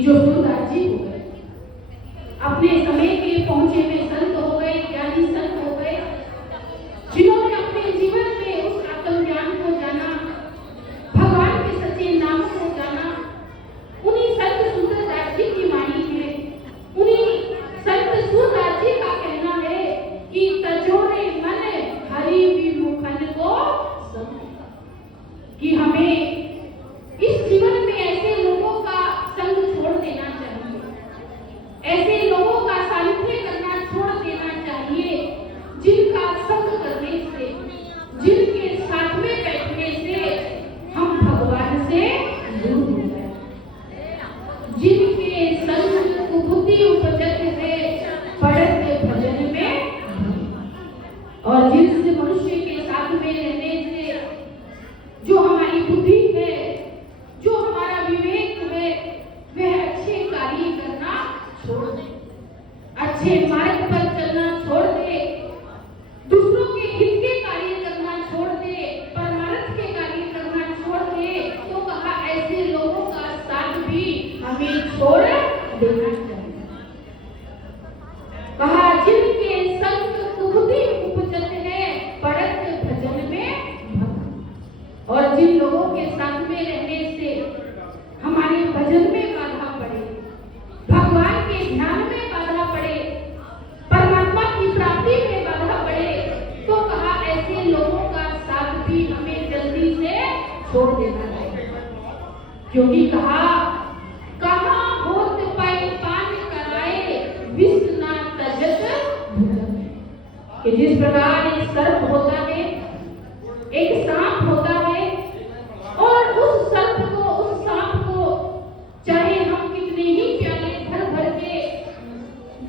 कि जो सूरदास जी हो गए, अपने समय के पहुंचे में संत हो गए, ज्ञानी संत हो गए, जिन्होंने अपने जीवन में उस आत्मज्ञान को जाना, भगवान के सच्चे नाम को जाना, उन्हीं संत सूरदास जी की वाणी है, उन्हीं संत सूरदास जी का कहना है कि तजोरे मन हरि विमुखन को कि हमें इस जीवन में ऐसे लोगों का संग छोड़ देना चाहिए, ऐसे लोगों का सानिध्य करना छोड़ देना चाहिए, जिनका संग करने से, जिनके साथ में बैठने से हम भगवान से दूर हो जाए, जिनके संग बुद्धि उपजत है पढ़त भजन में, और जिनसे मनुष्य के साथ में रहने से जो हमारी बुद्धि है, जो हमारा विवेक है, वह अच्छे कार्य करना छोड़ दे, अच्छे मार्ग पर चलना छोड़ दे, दूसरों के हित के कार्य करना छोड़ दे, परमार्थ के कार्य करना छोड़ दे, तो कहा ऐसे लोगों का साथ भी हमें छोड़ देना चाहिए। कहा जिनके संग बुद्धि उपजत है पढ़त भजन में, और जिन लोगों के साथ में रहने से हमारे भजन में बाधा पड़े, भगवान के ध्यान में बाधा पड़े, परमात्मा की प्राप्ति में बाधा पड़े, तो कहा ऐसे लोगों का साथ भी हमें जल्दी से छोड़ देना चाहिए, क्योंकि कहा कहाँ होत पान कराए विष ना तजत भुजन, कि जिस प्रकार एक सर्प होता है, एक सांप होता है, और उस सर्प को, उस सांप को चाहे हम कितने ही प्याले भर भर के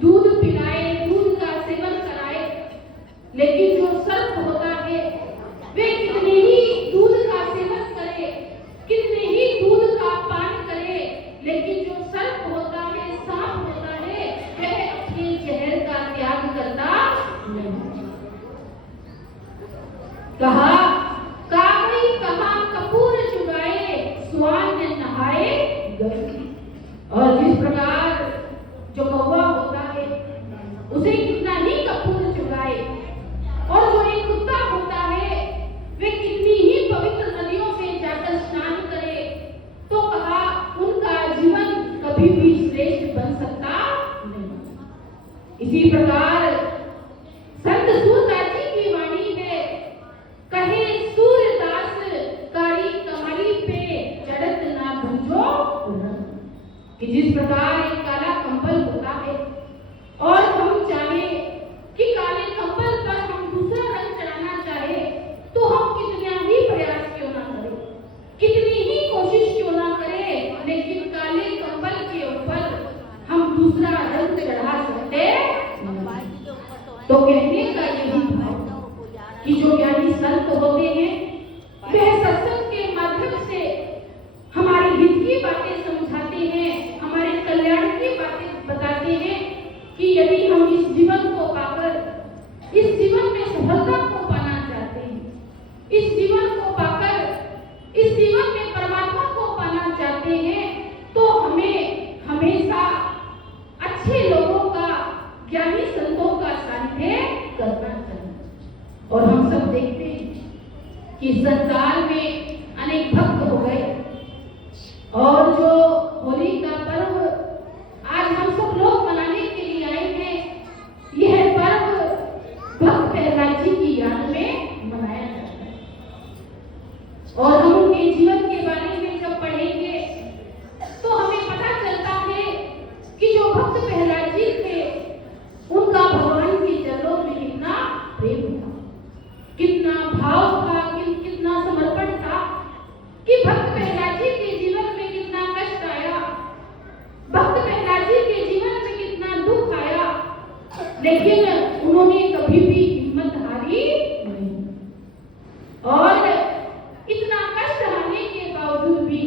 दूध पिलाए, दूध का सेवन कराए, लेकिन जो सर्प होता है वे कितने ही दूध का सेवन करे, कितने ही दूध का पान करे, लेकिन जो सर्प होता है, सांप होता है, वह अपने जहर का त्याग करता नहीं। कहा कागड़ी कहा कपूर चुराए स्वान नहाए गए, और जिस प्रकार जो कौवा होता है उसे कितना ही कपूर चुराए, और जो एक कुत्ता होता है वे कितनी ही पवित्र नदियों में जाकर स्नान करे, तो कहा उनका जीवन कभी भी श्रेष्ठ बन सकता नहीं। इसी प्रकार संत सूरदास जी की वाणी है, कहे सूरदास कारी कमली पे चढ़त ना भूजो, कि जिस प्रकार एक काला कंबल होता है और हम चाहे कि काले कंबल पर हम दूसरा रंग चढ़ाना चाहे, तो हम कितना ही प्रयास क्यों ना करें, कितनी ही कोशिश क्यों ना करें, लेकिन काले कंबल के ऊपर हम दूसरा रंग चढ़ा सकते। तो कहने का यही भाव कि जो ज्ञानी संत होते हैं वह सत्संग के माध्यम से हमारे हित की बातें समझाते हैं, हमारे कल्याण की बातें बताते हैं, कि यदि हम इस जीवन को पाकर, इस जीवन में सफलता को पाना चाहते हैं, इस जीवन को पाकर, इस जीवन में परमात्मा को पाना चाहते हैं, तो हमें हमेशा अच्छे लोगों का, ज्ञानी संतों का सानिध्य करना चाहिए। और हम सब देखते हैं कि संसार में अनेक भक्त हो गए, और जो होली का पर्व आज हम सब लोग मनाने के लिए आए हैं, यह पर्व भक्त प्रहलाद जी की याद में मनाया जाता है। और हम उनके जीवन के बारे में जब पढ़ेंगे तो हमें पता चलता है कि जो भक्त प्रहलाद जी थे उनका भगवान के चरणों में कितना प्रेम था, कितना भाव था, कितना समर्पण था, कि भक्त प्रहलाद जी के जीवन में कितना कष्ट आया, भक्त प्रहलाद जी के जीवन में कितना दुख आया, लेकिन उन्होंने कभी भी हिम्मत हारी नहीं, और इतना कष्ट आने के बावजूद भी,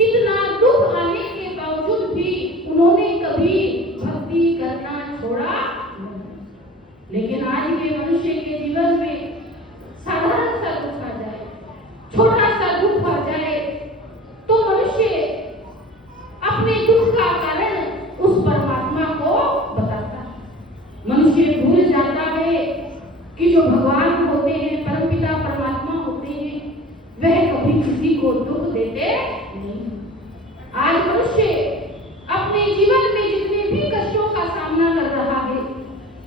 इतना दुख आने के बावजूद भी उन्होंने कभी भक्ति करना छोड़ा नहीं। लेकिन आज के मनुष्य के जीवन में साधारण सा दुख आ जाए, छोटा सा दुख आ जाए, तो मनुष्य अपने दुख का को दुख देते नहीं। आज मनुष्य अपने जीवन में जितने भी कष्टों का सामना कर रहा है,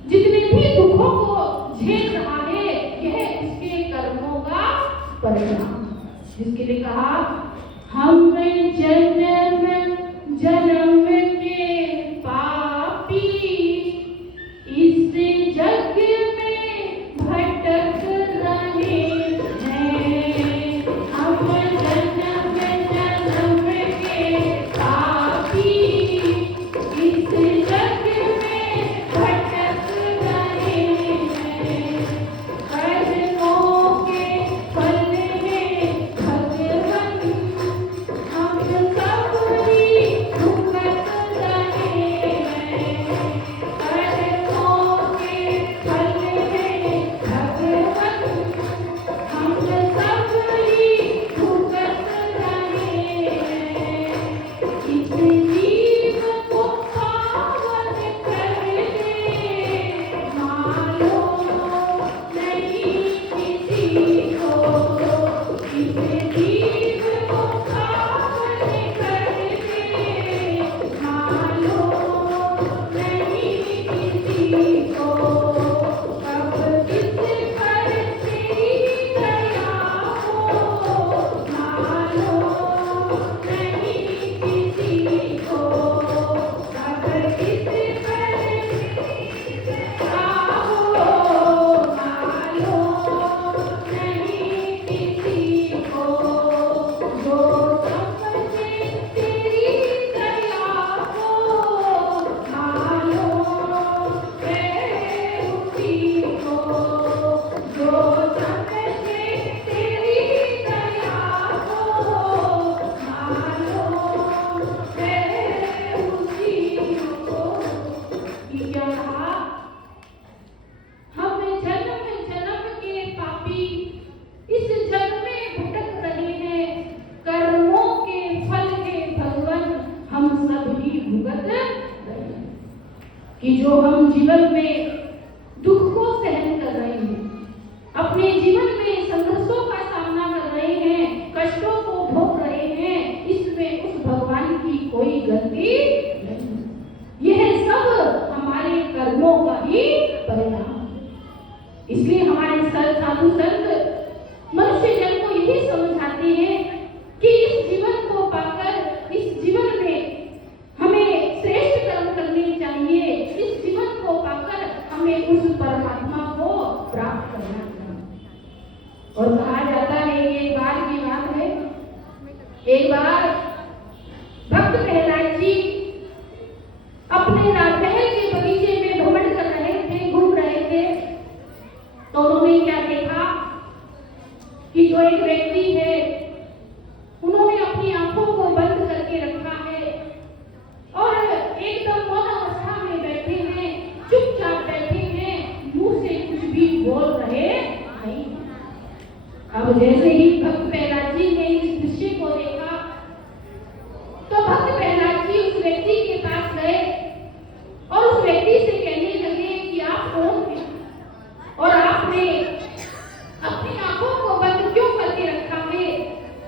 जितने भी दुखों को झेल रहा है, यह उसके कर्मों का परिणाम। जिसके लिए कहा, हम जन्म जन्म के पापी इस जग में भटक रहे हैं। हम जन्म जन्म के पापी इस जग में भटक रहे हैं। कर्मों के फल में भगवन हम सब ही भुगत रहे हैं। कर्मों के फल में भगवन हम सब ही भुगत रहे हैं। इस जीव को पावन कर दे, मानो नहीं किसी को। इस जीव को पावन कर दे, मानो नहीं किसी को। अब किस पर तेरी दया हो, मानो नहीं किसी को। अब किस पर तेरी दया हो, मानो नहीं किसी को। जो समझे तेरी दया हो, मानो है उसी को। जो समझे तेरी दया हो, मानो है उसी को। ये क्या कहा? हम जन्म जन्म के पापी इस जग में भटक रहे हैं। कर्मों के फल के भगवन हम सब ही भुगत रहे हैं। कि जो हम जीवन में दुख को सहन कर रहे हैं, अपने जीवन में संघर्षों का सामना कर रहे हैं, कष्टों को भोग रहे हैं, इसमें उस भगवान की कोई गलती नहीं। यह सब हमारे कर्मों का ही परिणाम है। इसलिए हमारे साधु संत मनुष्य जन को यही समझाते हैं कि इस जीवन को पाकर, इस जीवन में हमें श्रेष्ठ कर्म करने चाहिए। इस जीवन को पाकर हमें उस परमात्मा को प्राप्त करना चाहिए। और कहा जाता है, ये एक बार की बात है, एक बार भक्त प्रहलाद जी अपने राजमहल के बगीचे में भ्रमण कर रहे थे, घूम रहे थे। तो उन्होंने क्या देखा कि जो एक व्यक्ति है, उन्होंने अपनी आंखों को बंद करके रखा है और एकदम मौन अवस्था में बैठे हैं, चुपचाप बैठे हैं, मुंह से कुछ भी बोल रहे नहीं। अब जैसे ही भक्त प्रहलाद जी ने इस दृश्य को देखा, तो भक्त प्रहलाद जी उस व्यक्ति के पास गए और उस व्यक्ति से कहने लगे कि आप कौन हैं और आपने अपनी आंखों को बंद क्यों करके रखा है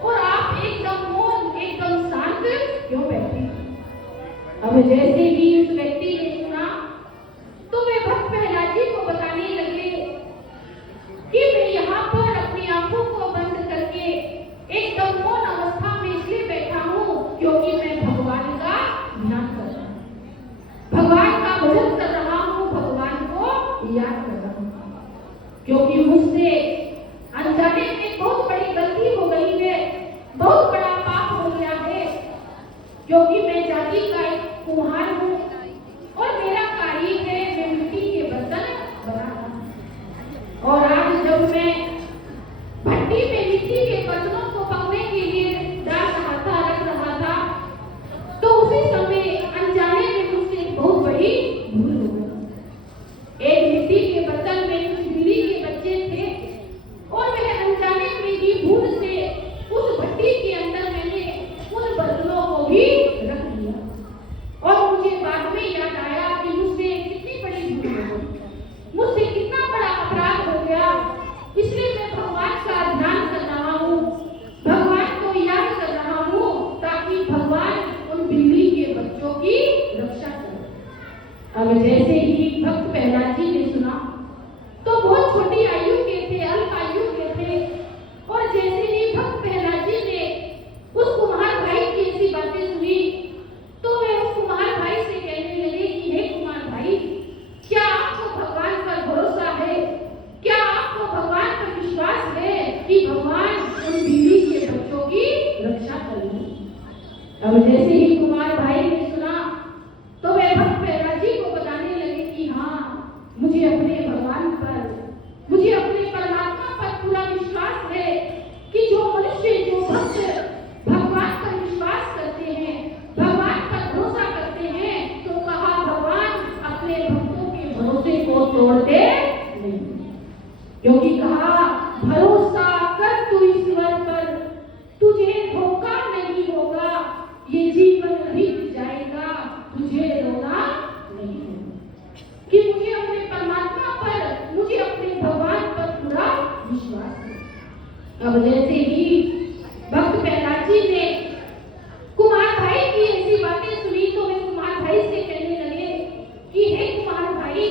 और आप एकदम मौन, एकदम शांत क्यों बैठे हैं? अब जैसे ही उस व्यक्ति ने सुना, तो वे भक्त प्रहलाद जी को बताने लगे कि मैं यहाँ पर अपनी आंखों को बंद करके एकदम मौन अवस्था में इसलिए बैठा हूँ क्योंकि मैं भगवान का ध्यान कर रहा हूँ, भगवान का भजन कर रहा हूँ, भगवान को याद कर रहा हूँ। क्योंकि मुझसे अनजाने में बहुत बड़ी गलती हो गई है, बहुत बड़ा पाप हो गया है। क्योंकि मैं जाति का एक कुम्हार हूँ, अब जैसे ही कुमार भाई ने सुना तो वे भक्त प्रहलाद जी को बताने लगे कि हाँ, मुझे अपने भगवान पर, मुझे अपने परमात्मा पर पूरा विश्वास है कि जो मनुष्य, जो भक्त भगवान पर विश्वास करते हैं, भगवान पर भरोसा करते हैं, तो कहा भगवान अपने भक्तों के भरोसे को तोड़ते नहीं, क्योंकि कहा भरोसा कर तू ईश्वर पर, तुझे धोखा नहीं होगा, ये जीवन बीत जाएगा, तुझे रोना नहीं होगा। कि मुझे अपने परमात्मा पर, मुझे अपने भगवान पर पूरा विश्वास है। अब जैसे ही भक्त प्रहलाद जी ने कुमार भाई की ऐसी बातें सुनी तो वे कुमार भाई से कहने लगे कि हे कुमार भाई,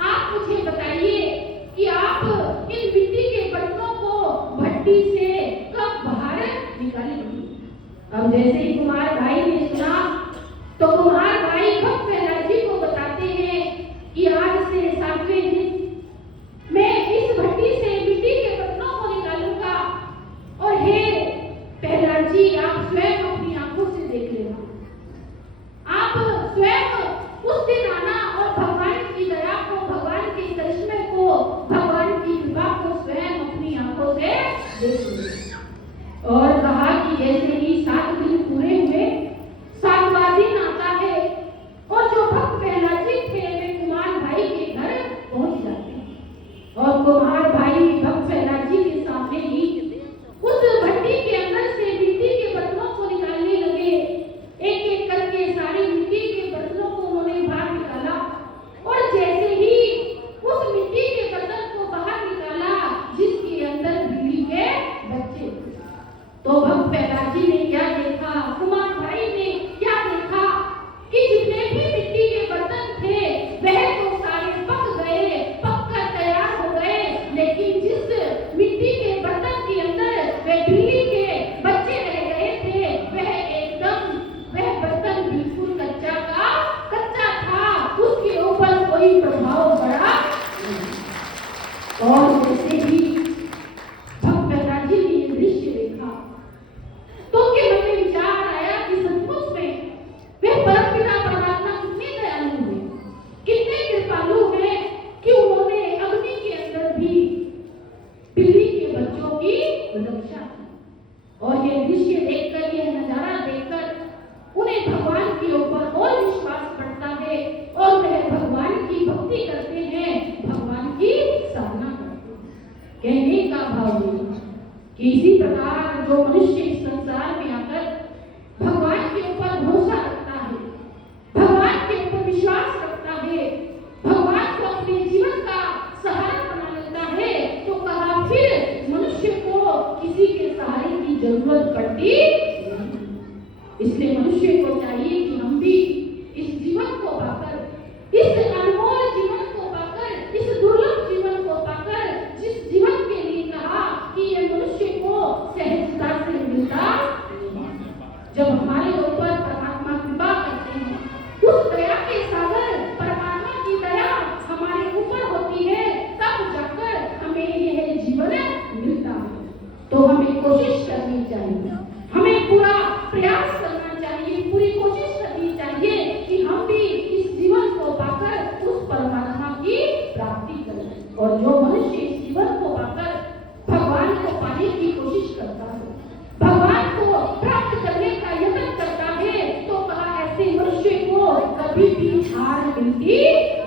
आप मुझे बताइए कि आप इन मिट्टी के बर्तनों को भट्टी से कब बाहर निकालेंगे। अब जैसे ही कुमार भाई ने सुना तो कुमार भाई भक्त प्रहलाद जी को बताते हैं कि आज से 7वें दिन मैं इस भट्टी से मिट्टी के बर्तनों को निकालूंगा, और हे प्रहलाद जी, आप स्वयं अपनी आंखों से देख लेना, आप स्वयं उस दिन आना और भगवान की दया को, भगवान के करिश्मे को, भगवान की कृपा को स्वयं अपनी आंखों से देख लेना। और कहा कि जैसे ही 7 दिन पूरे हुए, 7वां दिन आता है और जो भक्त प्रहलाद जी थे वे कुमार भाई के घर पहुंच जाते हैं, और कुमार भाई भक्त प्रहलाद जी के सामने ही उस भट्टी के अंदर से मिट्टी के बर्तनों को निकालने लगे। एक एक करके सारी मिट्टी के बर्तनों को उन्होंने बाहर निकाला, और जैसे ही उस मिट्टी के बर्तन को बाहर निकाला जिसके अंदर बिल्ली के बच्चे, तो भक्त प्रहलाद जी ने क्या देखा, कुमार भाई ने क्या देखा कि जितने भी मिट्टी के बर्तन थे वह तो सारे पक गए, पककर तैयार हो गए, लेकिन जिस मिट्टी के बर्तन के अंदर वह बिल्ली के बच्चे रह गए थे, वह एकदम, वह बर्तन बिल्कुल कच्चा का कच्चा था, उसके ऊपर कोई प्रभाव पड़ा नहीं। और जैसे ही भक्त प्रहलाद जी ने ये दृश्य देखा तो उनके मन में विचार आया कि सचमुच में वे परमपिता परमात्मा कितने दयालु हैं, कितने कृपालु हैं कि उन्होंने अग्नि के अंदर भी बिल्ली के बच्चों की रक्षा की। और ये दृश्य देखकर, यह नजारा देखकर उन्हें भगवान के ऊपर और विश्वास बढ़ता है, और वह भगवान की भक्ति करते हैं, भगवान की साधना करते हैं। कहने का भाव ये कि इसी प्रकार जो मनुष्य इस संसार में आकर भगवान के ऊपर भरोसा रखता है, भगवान के ऊपर विश्वास रखता है, भगवान को अपने जीवन का सहारा बना लेता है, तो कहा फिर मनुष्य को किसी के सहारे की जरूरत पड़ती नहीं। इसलिए मनुष्य को चाहिए कि हम भी इस जीवन को पाकर, इस अनमोल जीवन को पाकर, इस दुर्लभ जीवन को पाकर, जिस जीवन के लिए कहा कि ये मनुष्य को सहजता से मिलता, जब हमारे ऊपर परमात्मा कृपा करते हैं, उस दया के सागर परमात्मा की दया हमारे ऊपर होती है, तब जाकर हमें यह जीवन मिलता है। तो हमें कोशिश करनी चाहिए, हमें पूरा प्रयास करना चाहिए, पूरी कोशिश करनी चाहिए कि हम भी इस जीवन को पाकर उस परमात्मा की प्राप्ति करें। और जो मनुष्य इस जीवन को पाकर भगवान को पाने की कोशिश करता है, भगवान को प्राप्त करने का यत्न करता है, तो कहा ऐसे मनुष्य को कभी भी हार मिलती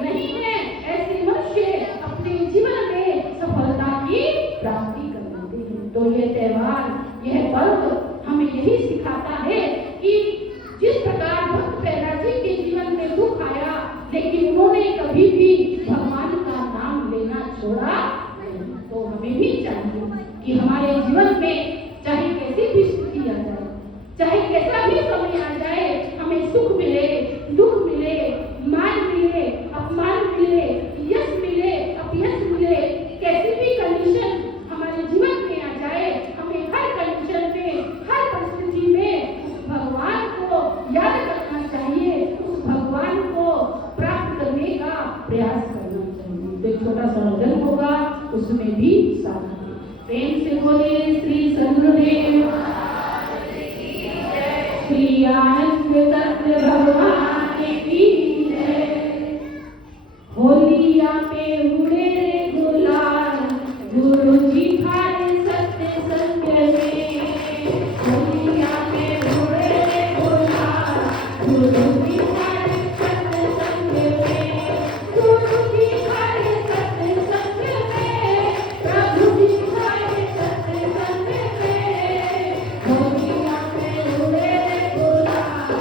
नहीं है। ऐसे मनुष्य अपने जीवन में सफलता की प्राप्ति कर लेते हैं। तो ये त्योहार, यह पर्व हमें यही सिखाता है कि जिस प्रकार भक्त प्रहलाद जी के जीवन में दुख आया, लेकिन उन्होंने कभी भी भगवान का नाम लेना छोड़ा नहीं। तो हमें भी चाहिए कि हमारे जीवन में चाहे कैसी भी स्थिति आ जाए, चाहे कैसा भी समय आ जाए, हमें सुख मिले, दुख मिले, मान मिले, अपमान मिले, यश मिले, अपयश मिले, कैसी भी कंडीशन हमारे जीवन में आ जाए, हमें हर कंडीशन में, हर परिस्थिति में उस भगवान को याद करना चाहिए, उस भगवान को प्राप्त करने का प्रयास करना चाहिए। तो एक छोटा सा भजन होगा, उसमें भी साथ प्रेम से बोले श्री सद्गुरुदेव श्री आनंद सत्य भगवान की है। होलिया पे उड़े रे गुलाल, गुरु जी खाए सत्य संग में। होलिया पे उड़े रे गुलाल, गुरु जी खाए सत्य संग में। गुरु जी खाए सत्य संग में, प्रभु जी खाए सत्य संग में। होलिया पे उड़े रे गुलाल,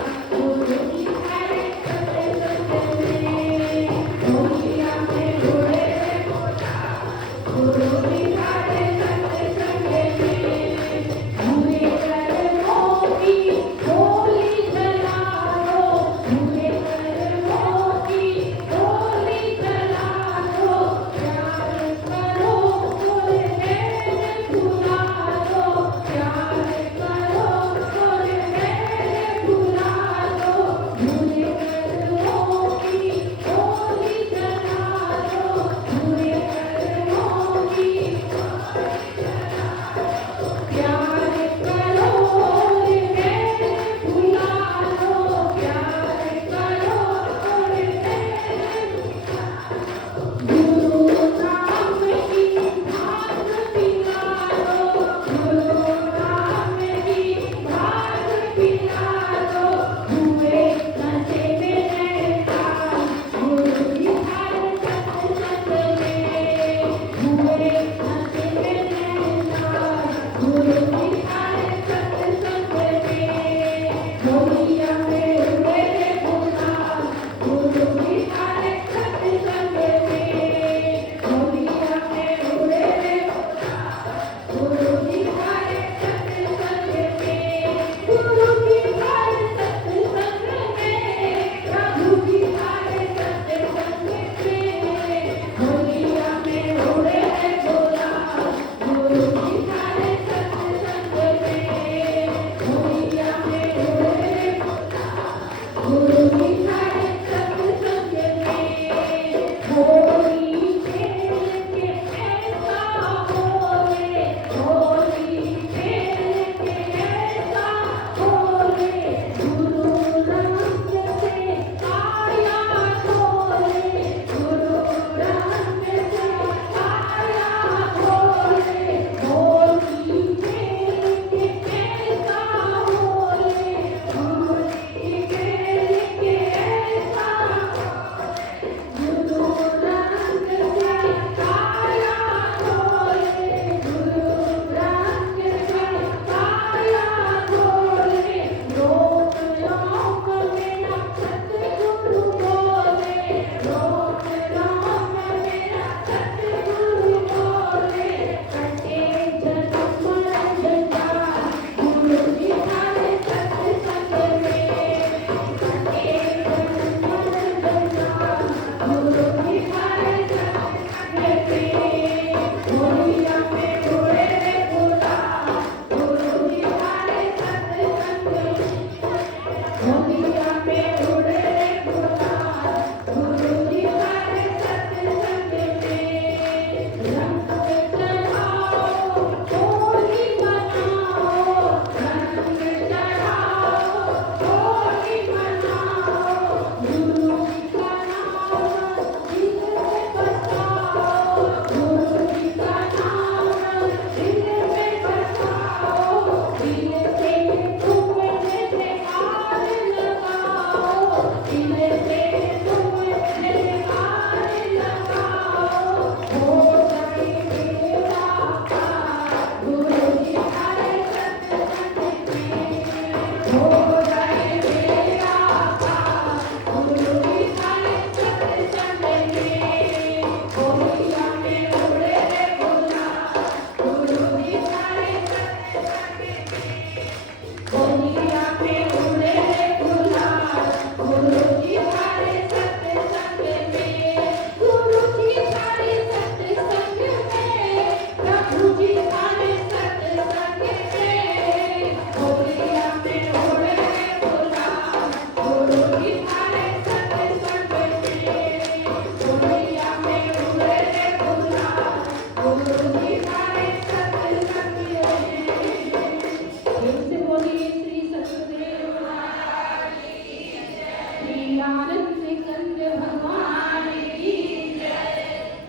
आनंद कंद भगवान की जय।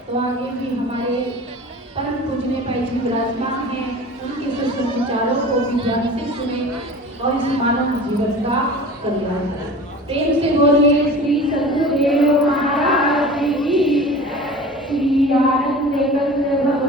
तो आगे भी हमारे परम पूजनीय भाई जी विराजमान हैं, उनके सत्संग विचारों को भी ध्यान से सुने और इस मानव जीवन का कल्याण करें। प्रेम से बोलिए श्री सद्गुरुदेव महाराज की जय। श्री आनंद कंद भगवान